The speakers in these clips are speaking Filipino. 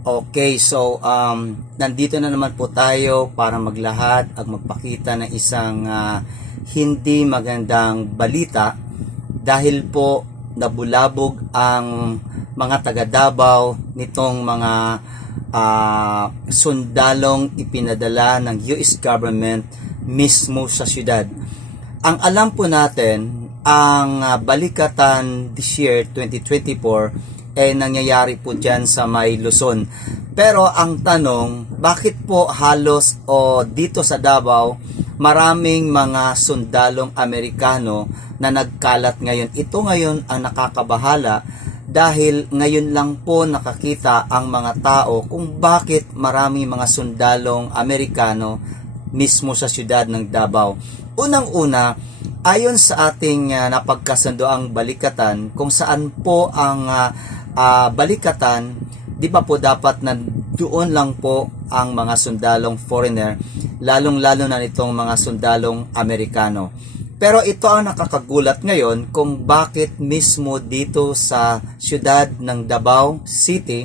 Okay, so nandito na naman po tayo para maglahad at magpakita ng isang hindi magandang balita dahil po nabulabog ang mga taga Davao nitong mga sundalong ipinadala ng US government mismo sa syudad. Ang alam po natin, ang balikatan this year, 2024, nangyayari po dyan sa may Luzon. Pero ang tanong, bakit po halos dito sa Davao, maraming mga sundalong Amerikano na nagkalat ngayon? Ito ngayon ang nakakabahala dahil ngayon lang po nakakita ang mga tao kung bakit maraming mga sundalong Amerikano mismo sa siyudad ng Davao. Unang-una, ayon sa ating napagkasundoang balikatan, kung saan po ang balikatan, di ba po dapat na doon lang po ang mga sundalong foreigner, lalong-lalo na nitong mga sundalong Amerikano. Pero ito ang nakakagulat ngayon kung bakit mismo dito sa siyudad ng Davao City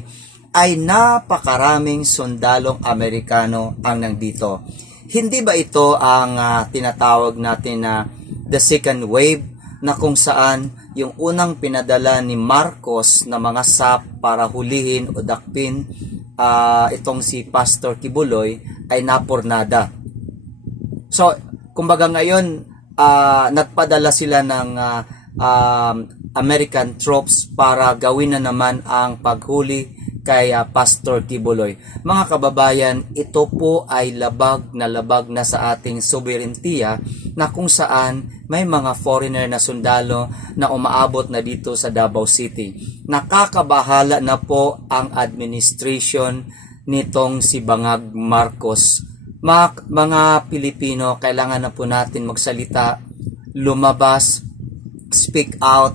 ay napakaraming sundalong Amerikano ang nandito. Hindi ba ito ang tinatawag natin na the second wave, na kung saan yung unang pinadala ni Marcos na mga SAP para hulihin o dakpin itong si Pastor Kibuloy ay napurnada. So, kumbaga ngayon, nagpadala sila ng American troops para gawin na naman ang paghuli kay Pastor Kibuloy. Mga kababayan, ito po ay labag na sa ating sobereintiya, na kung saan may mga foreigner na sundalo na umaabot na dito sa Davao City. Nakakabahala na po ang administration nitong si Bangag Marcos. Mga Pilipino, kailangan na po natin magsalita, lumabas, speak out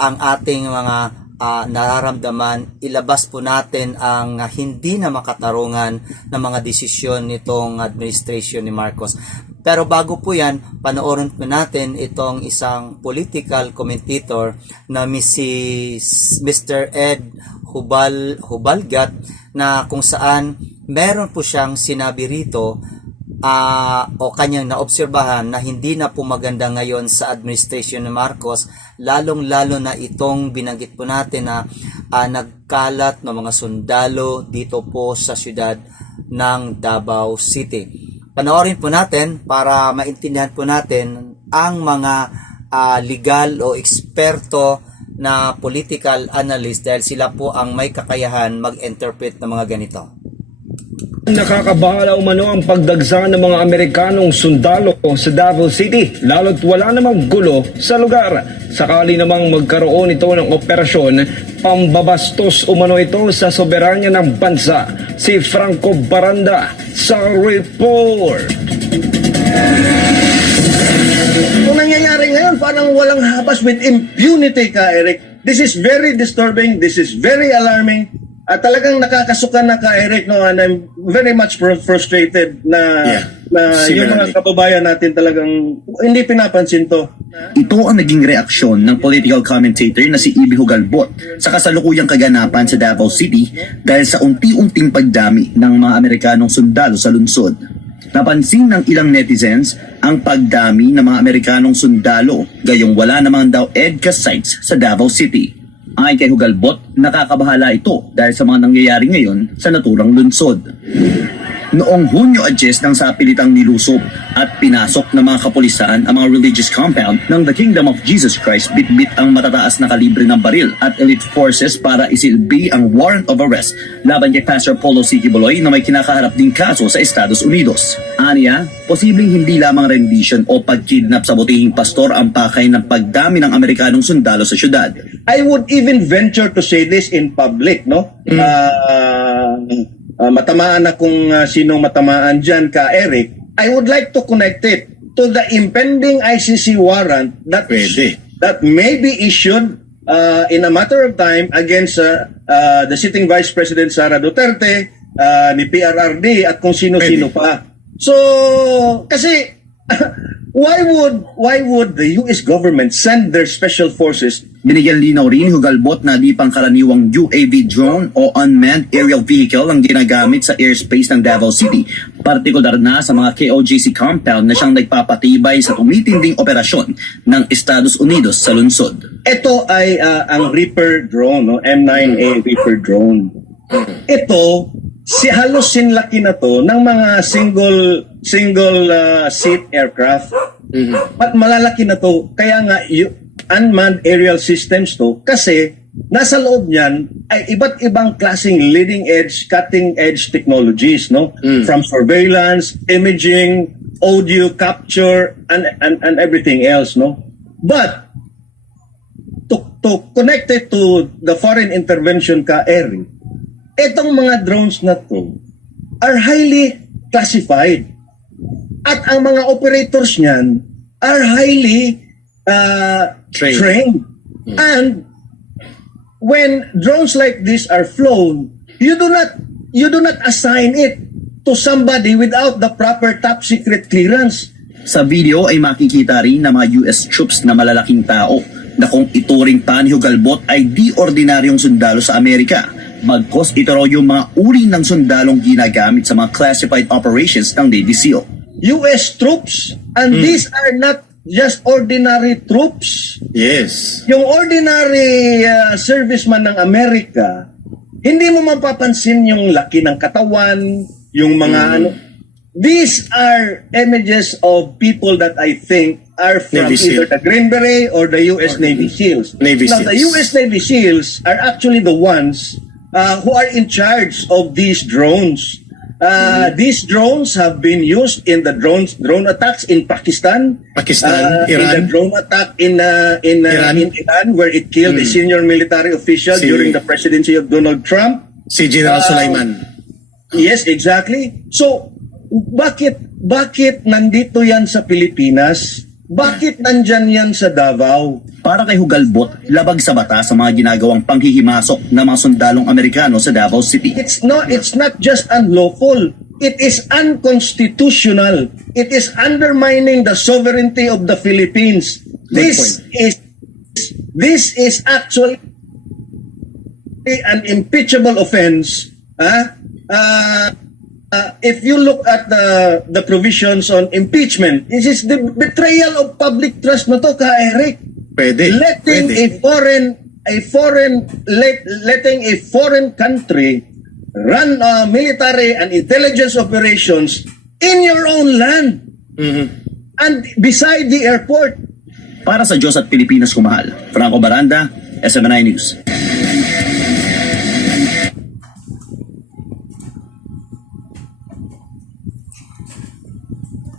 ang ating mga nararamdaman, ilabas po natin ang hindi na makatarungan na mga desisyon nitong administration ni Marcos. Pero bago po yan, panoorin po natin itong isang political commentator na Mr. Ed Hubalgat, na kung saan meron po siyang sinabi rito o kanyang naobserbahan na hindi na po maganda ngayon sa administration ni Marcos, lalong-lalo na itong binanggit po natin na nagkalat ng mga sundalo dito po sa siyudad ng Davao City. Panoorin po natin para maintindihan po natin ang mga legal o eksperto na political analyst, dahil sila po ang may kakayahan mag-interpret ng mga ganito. Nakakabahala umano ang pagdagsa ng mga Amerikanong sundalo sa Davao City, lalo't wala namang gulo sa lugar. Sakali namang magkaroon ito ng operasyon, pambabastos umano ito sa soberanya ng bansa. Si Franco Baranda sa report. Kung nangyayari ngayon, parang walang habas with impunity ka, Eric. This is very disturbing, this is very alarming. At talagang nakakasukan na ka, Eric, no? And I'm very much frustrated na yung mga kababayan natin talagang hindi pinapansin to. Ito ang naging reaksyon ng political commentator na si Ibi Hugalbot sa kasalukuyang kaganapan sa Davao City dahil sa unti-unting pagdami ng mga Amerikanong sundalo sa lungsod. Napansin ng ilang netizens ang pagdami ng mga Amerikanong sundalo, gayong wala namang daw EDCA sites sa Davao City. Ayon kay Hugalbot, nakakabahala ito dahil sa mga nangyayari ngayon sa naturang lungsod. Noong Hunyo 10 nang sapilitang nilusob at pinasok ng mga kapulisan ang mga religious compound ng The Kingdom of Jesus Christ, bitbit ang matataas na kalibre ng baril at elite forces para isilbi ang warrant of arrest laban kay Pastor Polo C. Kibuloy na may kinakaharap ding kaso sa Estados Unidos. Aniya, posibleng hindi lamang rendition o pagkidnap sa butihing pastor ang pakay ng pagdami ng Amerikanong sundalo sa syudad. I would even venture to say this in public, no? Matamaan na kung sinong matamaan dyan ka, Eric. I would like to connect it to the impending ICC warrant that may be issued in a matter of time against the sitting Vice President Sara Duterte, ni PRRD at kung sino-sino pa. So, kasi why would the US government send their special forces Binigyan linaw rin ni Hugalbot na di pangkaraniwang UAV drone o unmanned aerial vehicle ang ginagamit sa airspace ng Davao City, partikular na sa mga KOJC compound na siyang nagpapatibay sa tumitinding operasyon ng Estados Unidos sa lungsod. Ito ay ang Reaper drone, no? M9A Reaper drone. Ito, halos sinlaki na to ng mga single seat aircraft. At malalaki na to, kaya nga unmanned aerial systems to, kasi nasa loob niyan ay iba't ibang klaseng leading edge, cutting edge technologies, no? From surveillance, imaging, audio capture, and everything else, no? But to connect it to the foreign intervention ka, Eric, itong mga drones na to are highly classified. At ang mga operators niyan are highly trained. And when drones like this are flown, you do not assign it to somebody without the proper top secret clearance. Sa video ay makikita rin ng mga US troops na malalaking tao na kung ituring pa ni Hugalbot ay di ordinaryong sundalo sa Amerika. Bagkos ito raw yung mga uri ng sundalong ginagamit sa mga classified operations ng Navy SEAL. US troops, and these are not just ordinary troops. Yes. Yung ordinary serviceman ng Amerika, hindi mo mapapansin yung laki ng katawan, yung mga ano. These are images of people that I think are from Navy SEAL. either the Green Beret or the US Navy SEALs. Navy Now, the SEALs. US Navy SEALs are actually the ones who are in charge of these drones. These drones have been used in the drone attacks in Pakistan, Pakistan, in the Iran. drone attack in Iran, where it killed a senior military official Si- during the presidency of Donald Trump. Si General Sulaiman. Yes, exactly. So, bakit nandito yan sa Pilipinas? Bakit nandyan yan sa Davao? Para kay Hugalbot, labag sa batas sa mga ginagawang panghihimasok ng mga sundalong Amerikano sa Davao City. It's not just unlawful. It is unconstitutional. It is undermining the sovereignty of the Philippines. This is actually an impeachable offense. If you look at the provisions on impeachment, this is the betrayal of public trust na to, ka Eric. Pwede. Letting letting a foreign country run military and intelligence operations in your own land and beside the airport. Para sa Diyos at Pilipinas kumahal, Franco Baranda, SMNI News.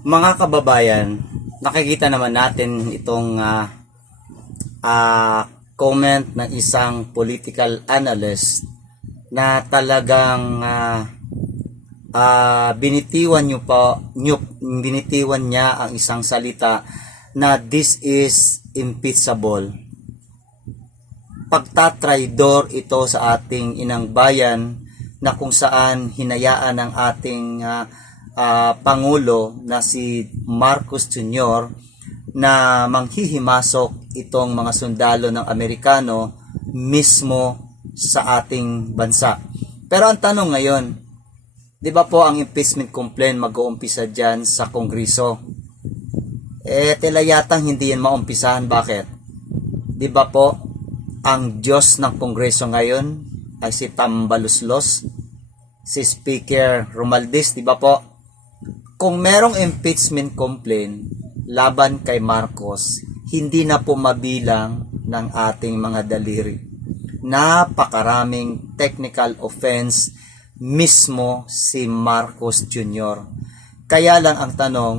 Mga kababayan, nakikita naman natin itong comment ng isang political analyst na talagang binitiwan niya ang isang salita na this is impeachable. Pagtatraidor ito sa ating inang bayan na kung saan hinayaan ng ating Pangulo na si Marcos Jr. na manghihimasok itong mga sundalo ng Amerikano mismo sa ating bansa. Pero ang tanong ngayon, di ba po ang impeachment complaint mag-uumpisa dyan sa Kongreso? Tila yatang hindi yan maumpisahan. Bakit? Di ba po ang Diyos ng Kongreso ngayon ay si Tambaluslos, si Speaker Romualdez, di ba po? Kung merong impeachment complaint laban kay Marcos, hindi na po mabilang ng ating mga daliri. Napakaraming technical offense mismo si Marcos Jr. Kaya lang ang tanong,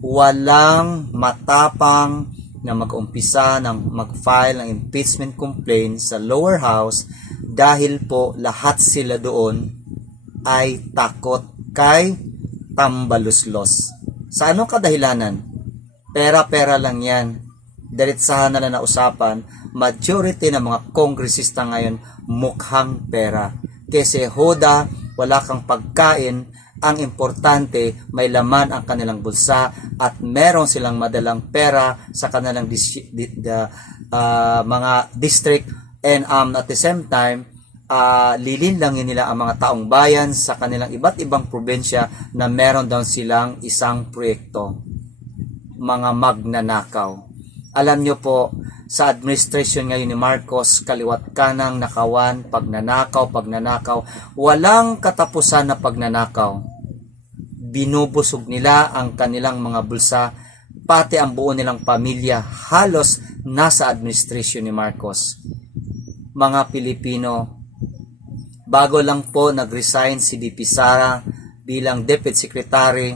walang matapang na mag-umpisa ng mag-file ng impeachment complaint sa lower house dahil po lahat sila doon ay takot kay Tambaluslos. Sa anong kadahilanan? Pera-pera lang yan. Diretsahan na na usapan, majority ng mga kongresista ngayon mukhang pera. Kasi hoda, wala kang pagkain, ang importante may laman ang kanilang bulsa at meron silang madalang pera sa kanilang mga district, and at the same time, lilinlangin nila ang mga taong bayan sa kanilang iba't ibang probinsya na meron daw silang isang proyekto, mga magnanakaw. Alam nyo po, sa administration ngayon ni Marcos, kaliwat kanang nakawan, pagnanakaw, walang katapusan na pagnanakaw. Binubusog nila ang kanilang mga bulsa, pati ang buo nilang pamilya halos nasa administration ni Marcos. Mga Pilipino, bago lang po nag-resign si VP Sara bilang Deputy Secretary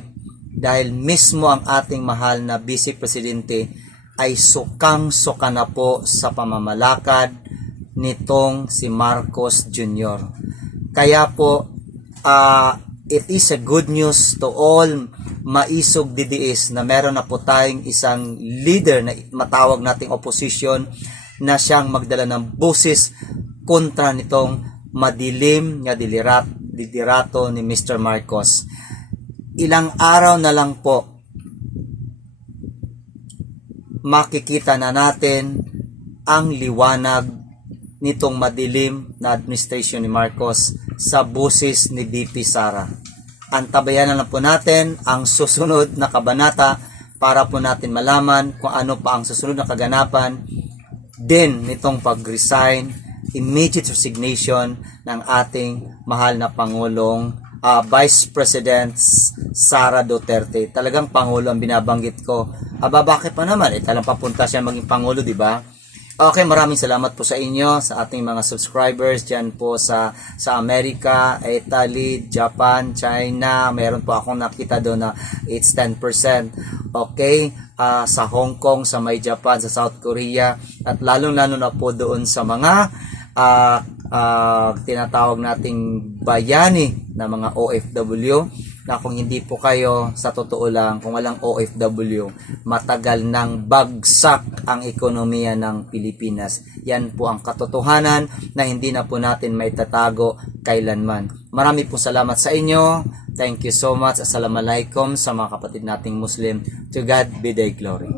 dahil mismo ang ating mahal na Vice Presidente ay sukang-suka na po sa pamamalakad nitong si Marcos Jr. Kaya po, it is a good news to all maisog DDS na meron na po tayong isang leader na matawag nating opposition na siyang magdala ng boses kontra nitong madilim na dilirato ni Mr. Marcos. Ilang araw na lang po, makikita na natin ang liwanag nitong madilim na administration ni Marcos sa boses ni VP Sara. Antabayan na lang po natin ang susunod na kabanata para po natin malaman kung ano pa ang susunod na kaganapan din nitong pag-resign, immediate resignation ng ating mahal na Pangulong Vice President Sara Duterte. Talagang Pangulo ang binabanggit ko. Bakit pa naman? Talang papunta siya maging Pangulo, di ba? Okay, maraming salamat po sa inyo, sa ating mga subscribers dyan po sa Amerika, Italy, Japan, China. Meron po akong nakita doon na it's 10%. Okay, sa Hong Kong, sa may Japan, sa South Korea, at lalong-lalo na po doon sa mga tinatawag nating bayani na mga OFW, na kung hindi po kayo, sa totoo lang, kung walang OFW, matagal nang bagsak ang ekonomiya ng Pilipinas. Yan po ang katotohanan na hindi na po natin maitatago kailanman. Marami po salamat sa inyo. Thank you so much. Assalamualaikum sa mga kapatid nating Muslim. To God be the glory.